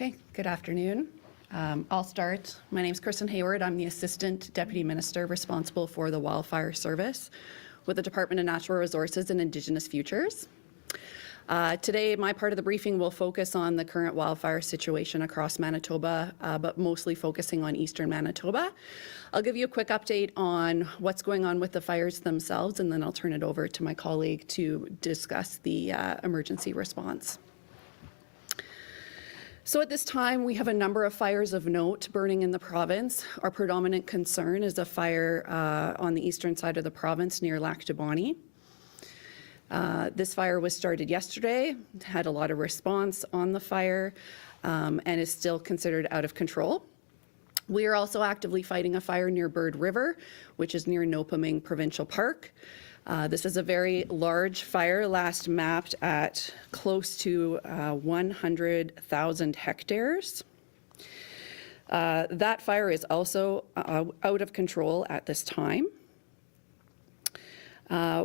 Okay, good afternoon. I'll start. My name is Kristen Hayward. I'm the Assistant Deputy Minister responsible for the Wildfire Service with the Department of Natural Resources and Indigenous Futures. Today, my part of the briefing will focus on the current wildfire situation across Manitoba, but mostly focusing on eastern Manitoba. I'll give you a quick update on what's going on with the fires themselves, and then I'll turn it over to my colleague to discuss the emergency response. So at this time, we have a number of fires of note burning in the province. Our predominant concern is a fire on the eastern side of the province near Lac du Bonnet. This fire was started yesterday, had a lot of response on the fire, and is still considered out of control. We are also actively fighting a fire near Bird River, which is near Nopaming Provincial Park. This is a very large fire, last mapped at close to 100,000 hectares. That fire is also out of control at this time.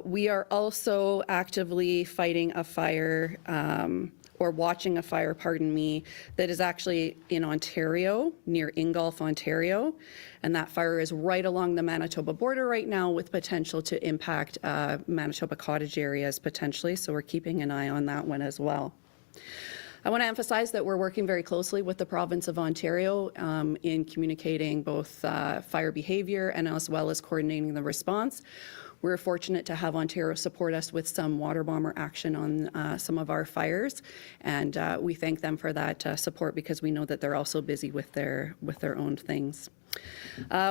We are also actively fighting a fire, or watching a fire, pardon me, that is actually in Ontario, near Ingolf, Ontario. And that fire is right along the Manitoba border right now with potential to impact Manitoba cottage areas potentially, so we're keeping an eye on that one as well. I want to emphasize that we're working very closely with the province of Ontario in communicating both fire behavior and as well as coordinating the response. We're fortunate to have Ontario support us with some water bomber action on some of our fires, and we thank them for that support because we know that they're also busy with their own things.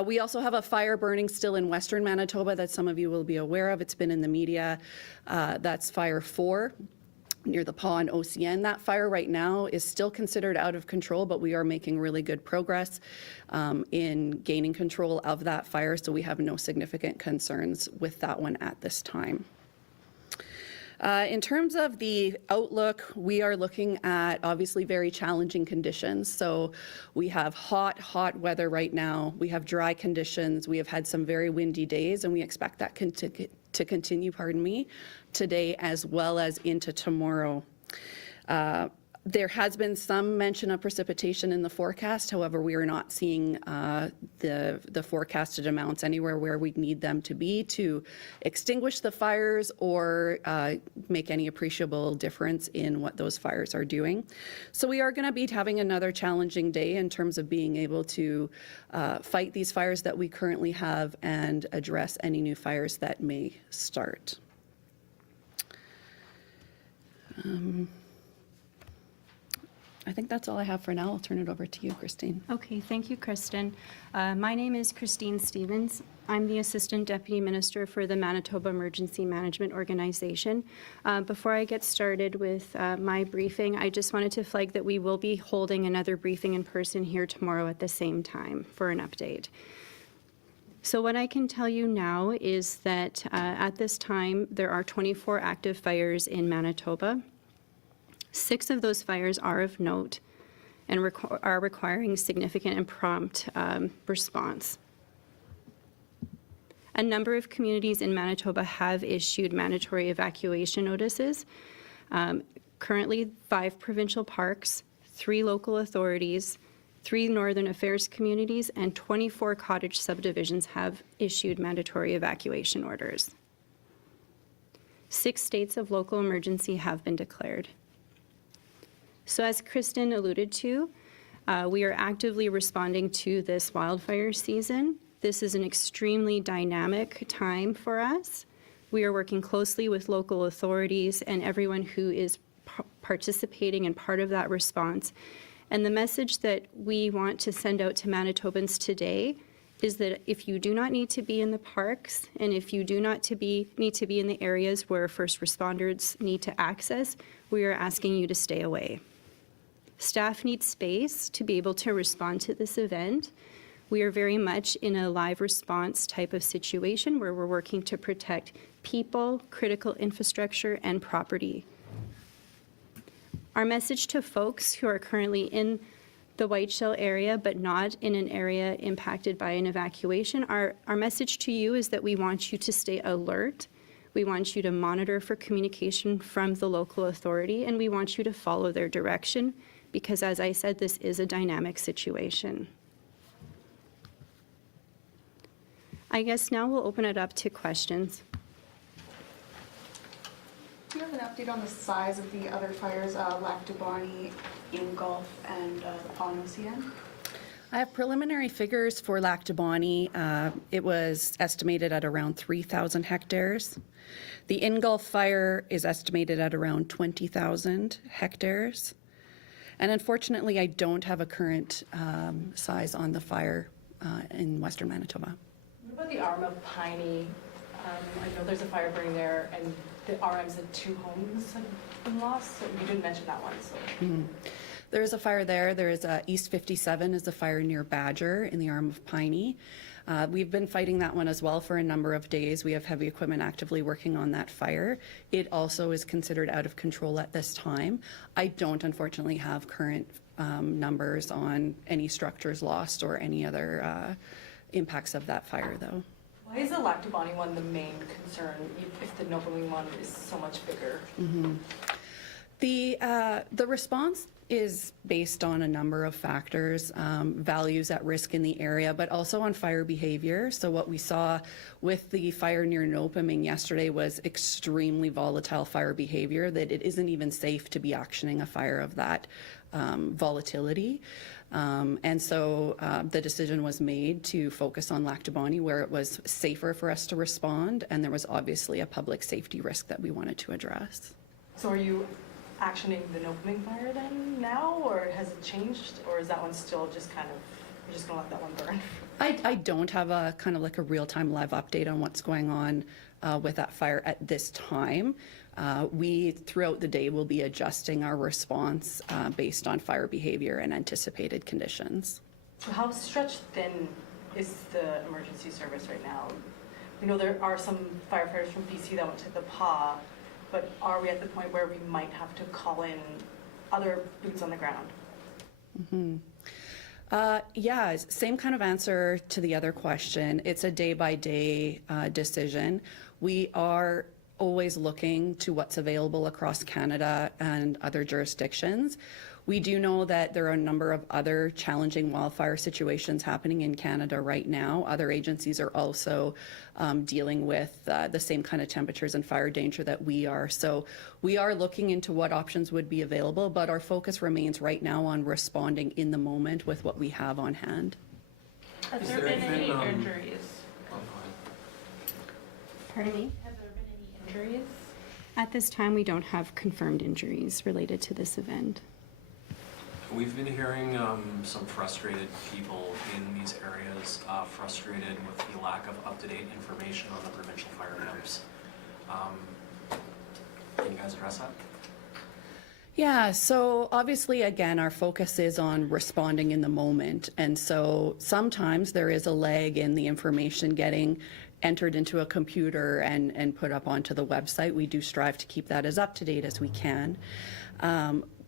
We also have a fire burning still in western Manitoba that some of you will be aware of. It's been in the media. That's Fire 4. Near the Paw and OCN. That fire right now is still considered out of control, but we are making really good progress in gaining control of that fire, so we have no significant concerns with that one at this time. In terms of the outlook, we are looking at obviously very challenging conditions. So we have hot weather right now. We have dry conditions. We have had some very windy days, and we expect that to continue, today as well as into tomorrow. There has been some mention of precipitation in the forecast. However, we are not seeing the forecasted amounts anywhere where we need them to be to extinguish the fires or make any appreciable difference in what those fires are doing. So we are going to be having another challenging day in terms of being able to fight these fires that we currently have and address any new fires that may start. I think that's all I have for now. I'll turn it over to you, Christine. Okay, thank you, Kristen. My name is Christine Stevens. I'm the Assistant Deputy Minister for the Manitoba Emergency Management Organization. Before I get started with my briefing, I just wanted to flag that we will be holding another briefing in person here tomorrow at the same time for an update. So what I can tell you now is that at this time, there are 24 active fires in Manitoba. 6 of those fires are of note and are requiring significant and prompt response. A number of communities in Manitoba have issued mandatory evacuation notices. Currently, 5 provincial parks, 3 local authorities, 3 Northern Affairs communities, and 24 cottage subdivisions have issued mandatory evacuation orders. 6 states of local emergency have been declared. So as Kristen alluded to, we are actively responding to this wildfire season. This is an extremely dynamic time for us. We are working closely with local authorities and everyone who is participating and part of that response. And the message that we want to send out to Manitobans today is that if you do not need to be in the parks and if you do not need to be in the areas where first responders need to access, we are asking you to stay away. Staff need space to be able to respond to this event. We are very much in a live response type of situation where we're working to protect people, critical infrastructure, and property. Our message to folks who are currently in the Whiteshell area but not in an area impacted by an evacuation, our message to you is that we want you to stay alert. We want you to monitor for communication from the local authority, and we want you to follow their direction because as I said, this is a dynamic situation. I guess now we'll open it up to questions. Do you have an update on the size of the other fires, Lactobani, Ingolf, and Ponosian? I have preliminary figures for Lactobani. It was estimated at around 3,000 hectares. The Ingolf fire is estimated at around 20,000 hectares. And unfortunately, I don't have a current size on the fire in Western Manitoba. What about the arm of Piney? I know there's a fire burning there, and the RMs at 2 homes have been lost. So you didn't mention that one. So. There is a fire there. There is East 57 is a fire near Badger in the arm of Piney. We've been fighting that one as well for a number of days. We have heavy equipment actively working on that fire. It also is considered out of control at this time. I don't unfortunately have current numbers on any structures lost or any other impacts of that fire though. Why is the Lactobani one the main concern if the Nopalin one is so much bigger? The response is based on a number of factors, values at risk in the area, but also on fire behavior. So what we saw with the fire near Nopalin yesterday was extremely volatile fire behavior, that it isn't even safe to be actioning a fire of that volatility. And so the decision was made to focus on Lactobani, where it was safer for us to respond, and there was obviously a public safety risk that we wanted to address. So are you actioning the Nopalin fire then now, or has it changed, or is that one still just kind of, you're just gonna let that one burn? I don't have a kind of like a real-time live update on what's going on with that fire at this time. We, throughout the day, will be adjusting our response based on fire behavior and anticipated conditions. So how stretched thin is the emergency service right now? We know there are some firefighters from BC that went to the PA, but are we at the point where we might have to call in other boots on the ground? Yeah, same kind of answer to the other question. It's a day-by-day decision. We are always looking to what's available across Canada and other jurisdictions. We do know that there are a number of other challenging wildfire situations happening in Canada right now. Other agencies are also dealing with the same kind of temperatures and fire danger that we are. So we are looking into what options would be available, but our focus remains right now on responding in the moment with what we have on hand. Has there been any injuries? Pardon me? Have there been any injuries? At this time, we don't have confirmed injuries related to this event. We've been hearing some frustrated people in these areas, frustrated with the lack of up-to-date information on the provincial fire maps. Can you guys address that? Yeah, so obviously, again, our focus is on responding in the moment. And so sometimes there is a lag in the information getting entered into a computer and put up onto the website. We do strive to keep that as up-to-date as we can.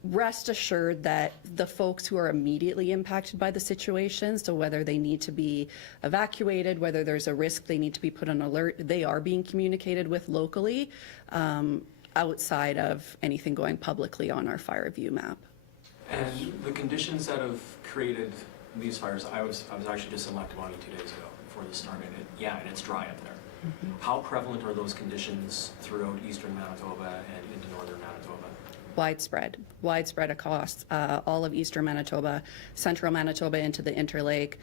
Rest assured that the folks who are immediately impacted by the situation, so whether they need to be evacuated, whether there's a risk they need to be put on alert, they are being communicated with locally outside of anything going publicly on our fire view map. And the conditions that have created these fires, I was actually just in Lactobani 2 days ago before this started. And it's dry up there. How prevalent are those conditions throughout eastern Manitoba and into northern Manitoba? Widespread across all of eastern Manitoba, central Manitoba into the Interlake,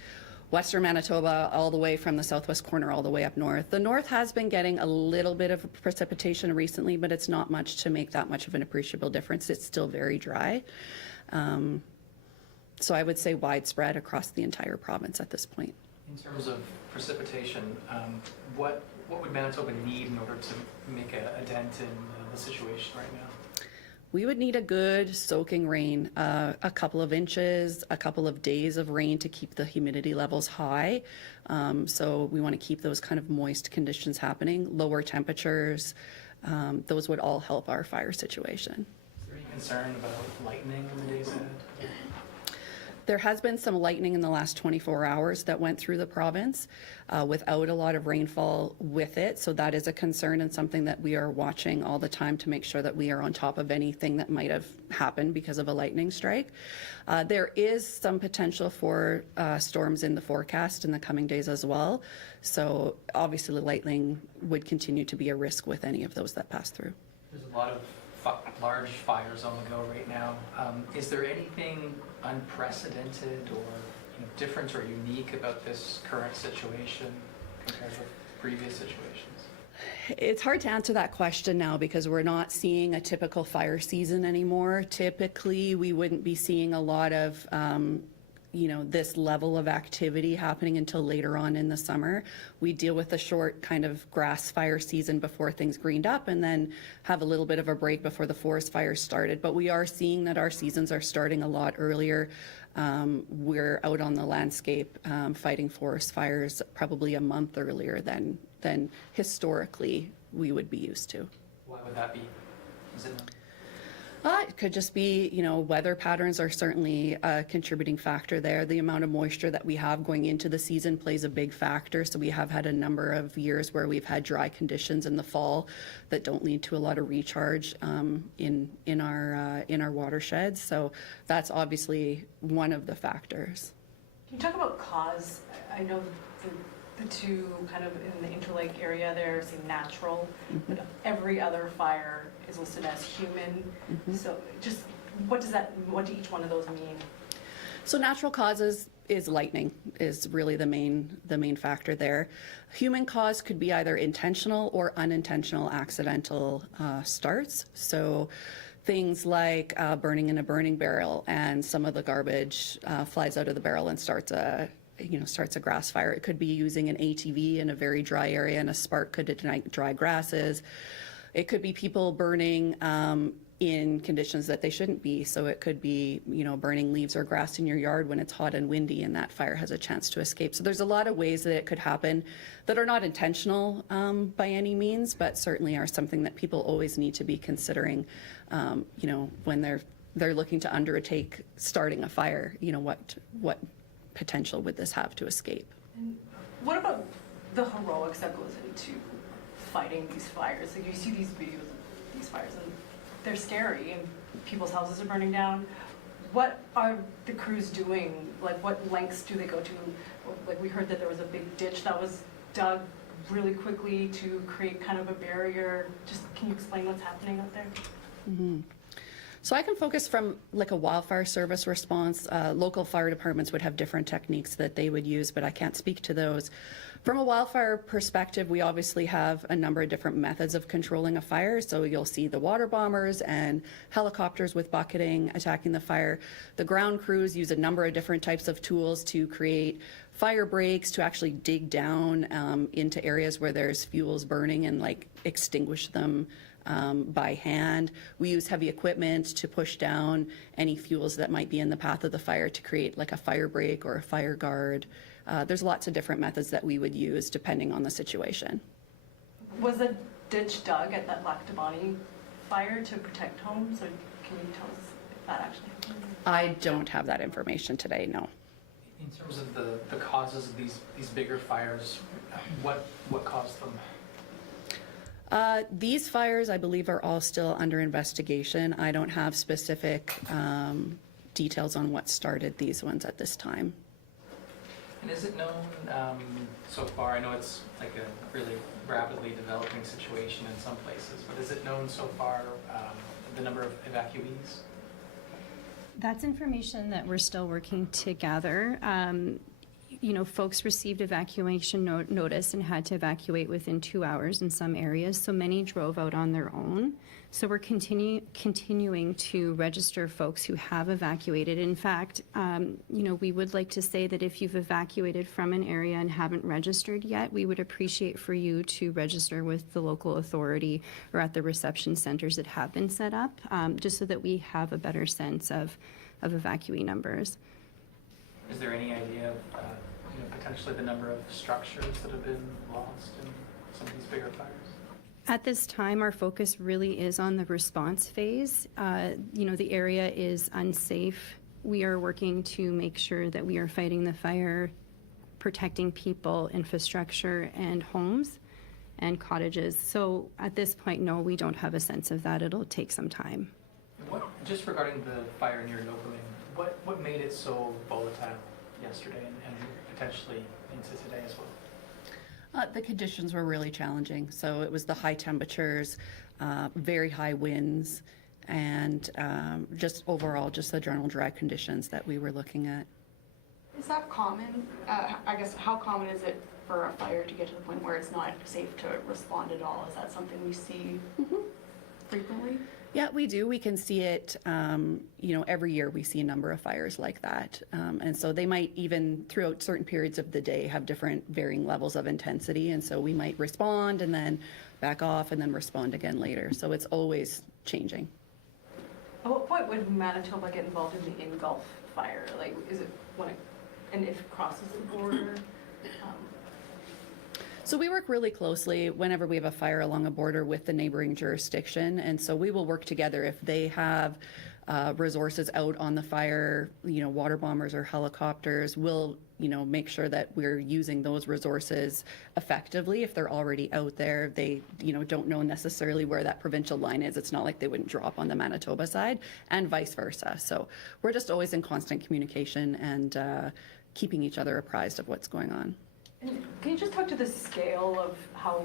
western Manitoba all the way from the southwest corner all the way up north. The north has been getting a little bit of precipitation recently, but it's not much to make that much of an appreciable difference. It's still very dry. So I would say widespread across the entire province at this point. In terms of precipitation, what would Manitoba need in order to make a dent in the situation right now? We would need a good soaking rain, a couple of inches, a couple of days of rain to keep the humidity levels high. So we want to keep those kind of moist conditions happening, lower temperatures. Those would all help our fire situation. Is there any concern about lightning in the days ahead? There has been some lightning in the last 24 hours that went through the province without a lot of rainfall with it. So that is a concern and something that we are watching all the time to make sure that we are on top of anything that might have happened because of a lightning strike. There is some potential for storms in the forecast in the coming days as well. So obviously the lightning would continue to be a risk with any of those that pass through. There's a lot of large fires on the go right now. Is there anything unprecedented or different or unique about this current situation compared with previous situations? It's hard to answer that question now because we're not seeing a typical fire season anymore. Typically, we wouldn't be seeing a lot of this level of activity happening until later on in the summer. We deal with a short kind of grass fire season before things greened up and then have a little bit of a break before the forest fires started. But we are seeing that our seasons are starting a lot earlier. We're out on the landscape fighting forest fires probably a month earlier than historically we would be used to. Why would that be? Is it It could just be, weather patterns are certainly a contributing factor there. The amount of moisture that we have going into the season plays a big factor. So we have had a number of years where we've had dry conditions in the fall that don't lead to a lot of recharge in our watersheds. So that's obviously one of the factors. Can you talk about cause? I know the two kind of in the Interlake area there seem natural, but every other fire is listed as human. So just what do each one of those mean? So natural causes is lightning is really the main factor there. Human cause could be either intentional or unintentional accidental starts. So things like burning in a burning barrel and some of the garbage flies out of the barrel and starts a grass fire. It could be using an ATV in a very dry area and a spark could ignite dry grasses. It could be people burning in conditions that they shouldn't be. So it could be, burning leaves or grass in your yard when it's hot and windy and that fire has a chance to escape. So there's a lot of ways that it could happen that are not intentional by any means, but certainly are something that people always need to be considering, when they're looking to undertake starting a fire, what potential would this have to escape? And what about the heroics that goes into fighting these fires? Like you see these videos of these fires and they're scary and people's houses are burning down. What are the crews doing? Like what lengths do they go to? Like we heard that there was a big ditch that was dug really quickly to create kind of a barrier. Just can you explain what's happening out there? So I can focus from like a wildfire service response. Local fire departments would have different techniques that they would use, but I can't speak to those. From a wildfire perspective, we obviously have a number of different methods of controlling a fire. So you'll see the water bombers and helicopters with bucketing attacking the fire. The ground crews use a number of different types of tools to create fire breaks, to actually dig down into areas where there's fuels burning and like extinguish them by hand. We use heavy equipment to push down any fuels that might be in the path of the fire to create like a fire break or a fire guard. There's lots of different methods that we would use depending on the situation. Was a ditch dug at that Lactabani fire to protect homes? Or can you tell us if that actually happened? I don't have that information today, no. in terms of the causes of these bigger fires? What caused them? These fires, I believe, are all still under investigation. I don't have specific details on what started these ones at this time. And is it known so far, I know it's like a really rapidly developing situation in some places, but is it known so far the number of evacuees? That's information that we're still working to gather. Folks received evacuation notice and had to evacuate within 2 hours in some areas, so many drove out on their own. So we're continuing to register folks who have evacuated. In fact, we would like to say that if you've evacuated from an area and haven't registered yet, we would appreciate for you to register with the local authority or at the reception centers that have been set up, just so that we have a better sense of evacuee numbers. Is there any idea of potentially the number of structures that have been lost in some of these bigger fires? At this time, our focus really is on the response phase. The area is unsafe we are working to make sure that we are fighting the fire, protecting people, infrastructure, and homes and cottages. So at this point, no, we don't have a sense of that. It'll take some time. Just regarding the fire near Nopalin, what made it so volatile yesterday and potentially into today as well? The conditions were really challenging. So it was the high temperatures, very high winds, and just overall, just the general dry conditions that we were looking at. Is that common? I guess, how common is it for a fire to get to the point where it's not safe to respond at all? Is that something we see frequently? Yeah, we do. We can see it, every year we see a number of fires like that. And so they might even, throughout certain periods of the day, have different varying levels of intensity. And so we might respond and then back off and then respond again later. So it's always changing. At what point would Manitoba get involved in the Ingulf fire? Like, is it when it, and if it crosses the border? So we work really closely whenever we have a fire along a border with the neighboring jurisdiction. And so we will work together if they have resources out on the fire, water bombers or helicopters. We'll, make sure that we're using those resources effectively. If they're already out there, they, don't know necessarily where that provincial line is. It's not like they wouldn't drop on the Manitoba side and vice versa. So we're just always in constant communication and keeping each other apprised of what's going on. And can you just talk to the scale of how,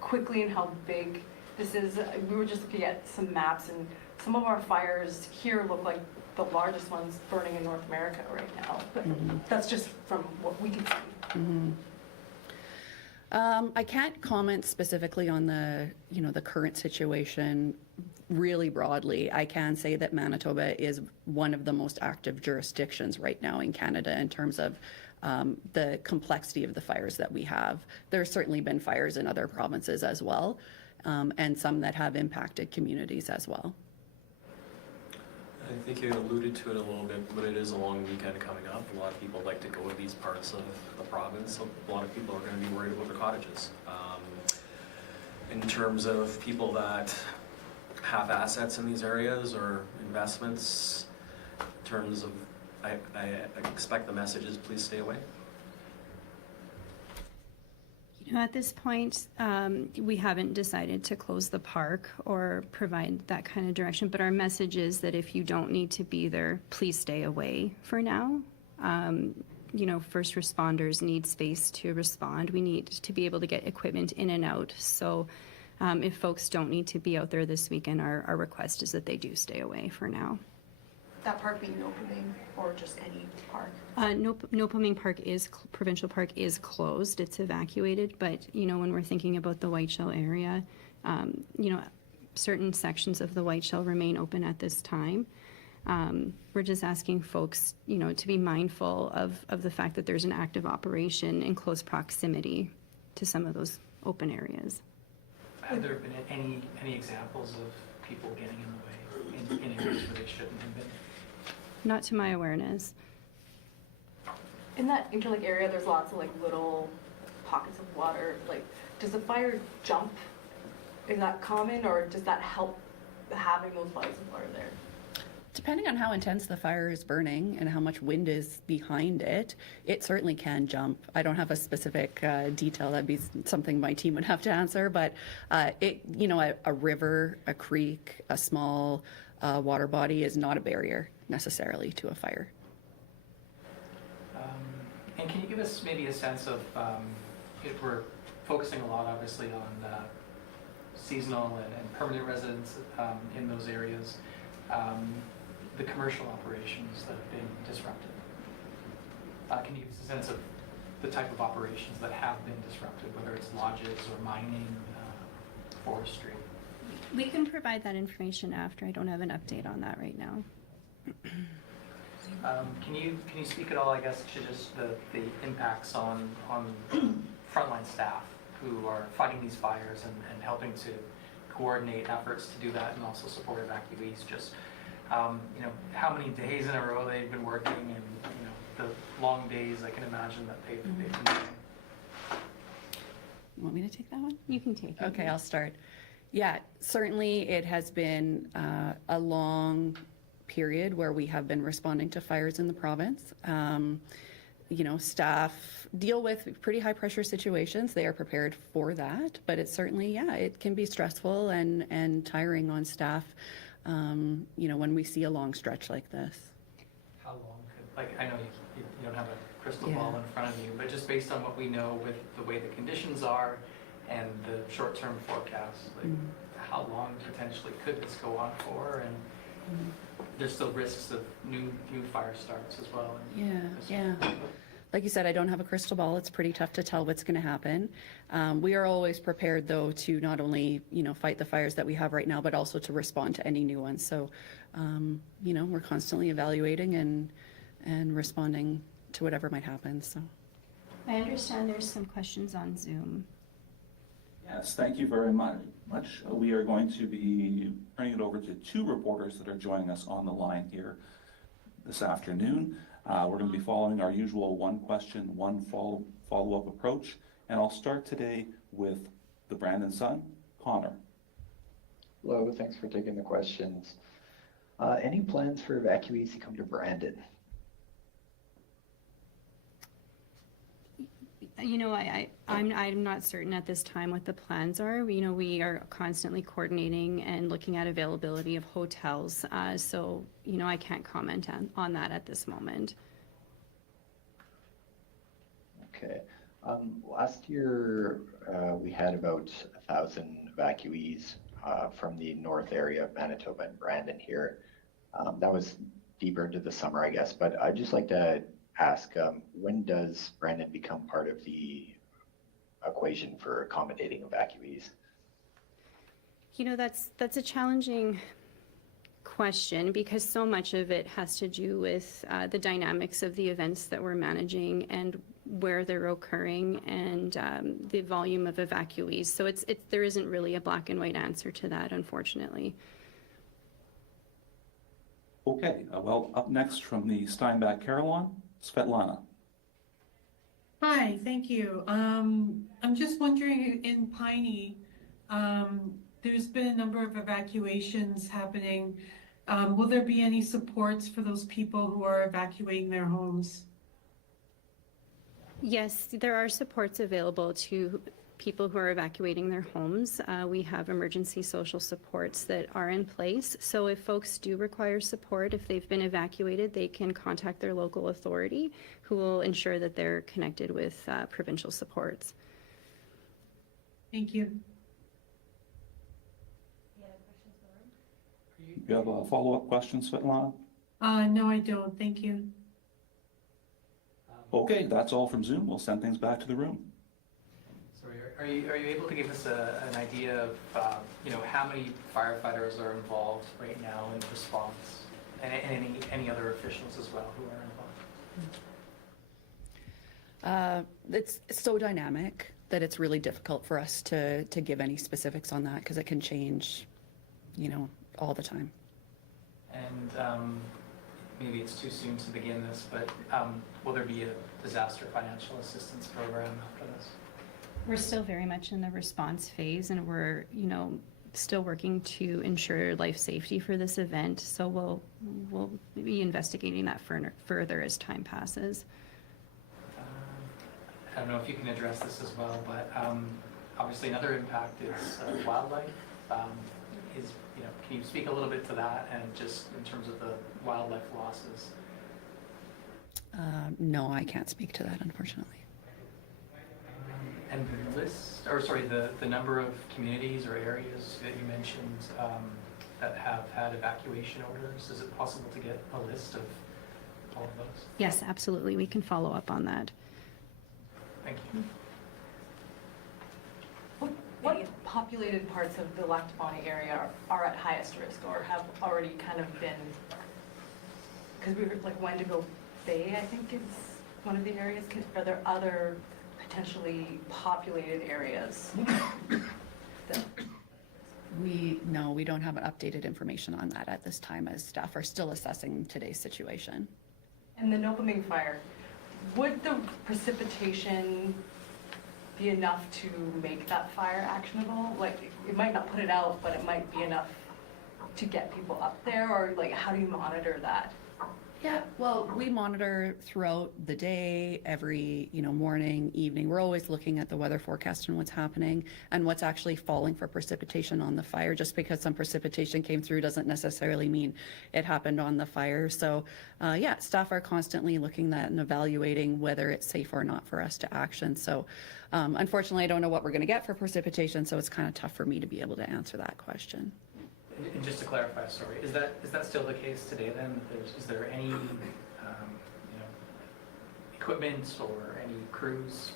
quickly and how big this is? We were just looking at some maps, and some of our fires here look like the largest ones burning in North America right now. But that's just from what we can see. I can't comment specifically on the current situation really broadly. I can say that Manitoba is one of the most active jurisdictions right now in Canada in terms of the complexity of the fires that we have. There's certainly been fires in other provinces as well, and some that have impacted communities as well. I think you alluded to it a little bit, but it is a long weekend coming up. A lot of people like to go to these parts of the province. So a lot of people are going to be worried about their cottages. In terms of people that have assets in these areas or investments, in terms of, I expect the message is please stay away. At this point, we haven't decided to close the park or provide that kind of direction, but our message is that if you don't need to be there, please stay away for now. First responders need space to respond. We need to be able to get equipment in and out. So if folks don't need to be out there this weekend, our request is that they do stay away for now. That park being Nopalin or just any park? Nopalin Park provincial park is closed. It's evacuated, but when we're thinking about the Whiteshell area, certain sections of the Whiteshell remain open at this time. We're just asking folks, to be mindful of the fact that there's an active operation in close proximity to some of those open areas. Have there been any examples of people getting in the way in areas where they shouldn't have been? Not to my awareness. In that Interlake area, there's lots of little pockets of water. Does the fire jump? Is that common, or does that help having those bodies of water there? Depending on how intense the fire is burning and how much wind is behind it, it certainly can jump. I don't have a specific detail. That'd be something my team would have to answer. But a river, a creek, a small water body is not a barrier necessarily to a fire. And can you give us maybe a sense of, if we're focusing a lot obviously on seasonal and permanent residents in those areas, the commercial operations that have been disrupted? Can you give us a sense of the type of operations that have been disrupted, whether it's lodges or mining, forestry? We can provide that information after. I don't have an update on that right now. Can you speak at all, I guess, to just the impacts on frontline staff who are fighting these fires and helping to coordinate efforts to do that and also support evacuees? Just how many days in a row they've been working, and the long days I can imagine that they've been doing. You want me to take that one? You can take it. Okay, I'll start. Yeah, certainly it has been a long period where we have been responding to fires in the province. You know, staff deal with pretty high pressure situations. They are prepared for that, but it's certainly, yeah, it can be stressful and tiring on staff, you know, when we see a long stretch like this. How long could, like, I know you don't have a crystal Yeah. ball in front of you, but just based on what we know with the way the conditions are and the short-term forecast, like, how long potentially could this go on for? And there's still risks of new fire starts as well. Yeah. Like you said, I don't have a crystal ball. It's pretty tough to tell what's going to happen. We are always prepared, though, to not only, you know, fight the fires that we have right now, but also to respond to any new ones. So, you know, we're constantly evaluating and responding to whatever might happen. So, I understand there's some questions on Zoom. Yes, thank you very much. We are going to be turning it over to two reporters that are joining us on the line here this afternoon. We're going to be following our usual one question, one follow-up approach. And I'll start today with the Brandon Sun, Connor. Hello, thanks for taking the questions. Any plans for evacuees to come to Brandon? You know, I'm not certain at this time what the plans are. You know, we are constantly coordinating and looking at availability of hotels. So, you know, I can't comment on that at this moment. Okay. Last year, we had about 1,000 evacuees from the north area of Manitoba and Brandon here. That was deeper into the summer, I guess, but I'd just like to ask, when does Brandon become part of the equation for accommodating evacuees? You know, that's a challenging question because so much of it has to do with the dynamics of the events that we're managing and where they're occurring and the volume of evacuees. So there isn't really a black and white answer to that, unfortunately. Okay, well, up next from the Steinbach Carillon, Svetlana. Hi, thank you. I'm just wondering, in Piney, there's been a number of evacuations happening. Will there be any supports for those people who are evacuating their homes? Yes, there are supports available to people who are evacuating their homes. We have emergency social supports that are in place. So if folks do require support, if they've been evacuated, they can contact their local authority who will ensure that they're connected with provincial supports. Thank you. You have a follow-up question, Svetlana? No, I don't. Thank you. Okay, that's all from Zoom. We'll send things back to the room. So are you able to give us an idea of, you know, how many firefighters are involved right now in response? And any other officials as well who are involved? it's so dynamic that it's really difficult for us to give any specifics on that because it can change, you know, all the time. And maybe it's too soon to begin this, but will there be a disaster financial assistance program after this? We're still very much in the response phase and we're, you know, still working to ensure life safety for this event. So we'll be investigating that further as time passes. I don't know if you can address this as well, but obviously another impact is wildlife. You know, can you speak a little bit to that and just in terms of the wildlife losses? No, I can't speak to that, unfortunately. And the list, or sorry, the number of communities or areas that you mentioned that have had evacuation orders, is it possible to get a list of all of those? Yes, absolutely. We can follow up on that. Thank you. What populated parts of the Lactabani area are at highest risk or have already kind of been, because we were like Wendigo Bay, I think is one of the areas. Are there other potentially populated areas? No, we don't have updated information on that at this time as staff are still assessing today's situation. And the Nopaming fire, would the precipitation be enough to make that fire actionable? Like, it might not put it out, but it might be enough to get people up there, or like how do you monitor that? Yeah, well, we monitor throughout the day, every, morning, evening. We're always looking at the weather forecast and what's happening and what's actually falling for precipitation on the fire. Just because some precipitation came through doesn't necessarily mean it happened on the fire. So, yeah, staff are constantly looking at and evaluating whether it's safe or not for us to action. So, unfortunately, I don't know what we're going to get for precipitation, so it's kind of tough for me to be able to answer that question. And just to clarify, sorry, is that still the case today then? Is there any, equipment or any crews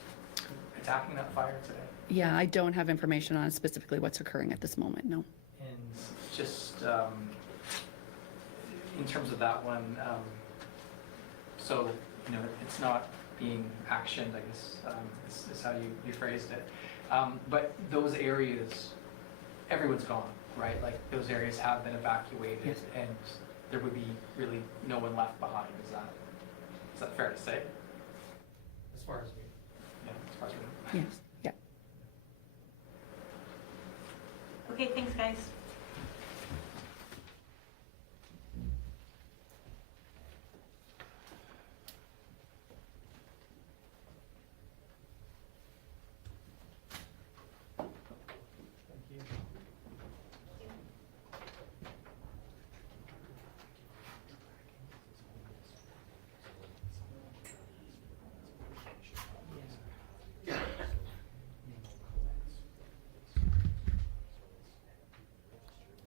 attacking that fire today? Yeah, I don't have information on specifically what's occurring at this moment, no. And just in terms of that one, so, it's not being actioned, I guess, is how you phrased it. But those areas, everyone's gone, right? Like, those areas have been evacuated, Yes. and there would be really no one left behind. Is that fair to say? As far as we know. Yes, yeah. Okay, thanks, guys.